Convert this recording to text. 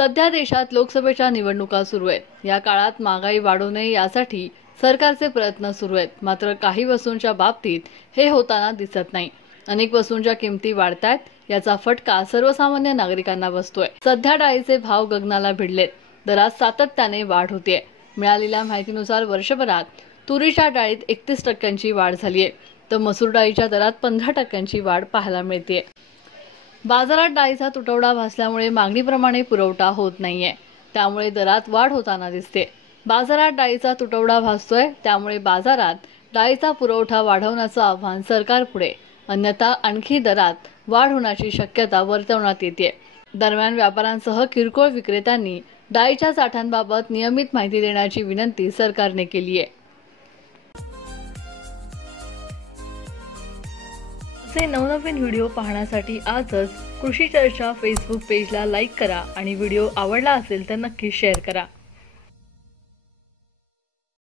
सध्या देशात लोकसभेच्या निवडणुका सुरू आहेत। या काळात महागाई वाढू नये यासाठी सरकारचे प्रयत्न सुरू आहेत। मात्र काही वस्तूंच्या बाबतीत हे होताना दिसत नाही। अनेक वस्तूंच्या किमती वाढतायत, याचा फटका सर्वसामान्य नागरिकांना बसतोय। सध्या डाळीचे भाव गगनाला भिडलेत, दरात सातत्याने वाढ होतीये। मिळालेल्या माहितीनुसार वर्षभरात तुरीच्या डाळीत 31% वाढ झाली आहे, तर मसूर डाळीच्या दरात 15% वाढ पाहायला मिळते। बाजारात डाळीचा तुटवडा भासल्यामुळे मागणीप्रमाणे पुरवठा होत नाहीये, त्यामुळे दरात वाढ होताना दिसते। बाजारात डाळीचा तुटवडा भासतोय, त्यामुळे बाजारात डाळीचा पुरवठा वाढवण्याचं आव्हान सरकारपुढे, अन्यथा आणखी दरात वाढ होण्याची शक्यता वर्तवण्यात येते। दरम्यान व्यापाऱ्यांसह किरकोळ विक्रेत्यांनी डाळीच्या साठ्यांबाबत नियमित माहिती देण्याची विनंती सरकारने केली आहे। असे नवनवीन व्हिडिओ पाहण्यासाठी आजच कृषी चर्चा फेसबुक पेजला लाईक करा आणि व्हिडिओ आवडला असेल तर नक्की शेअर करा।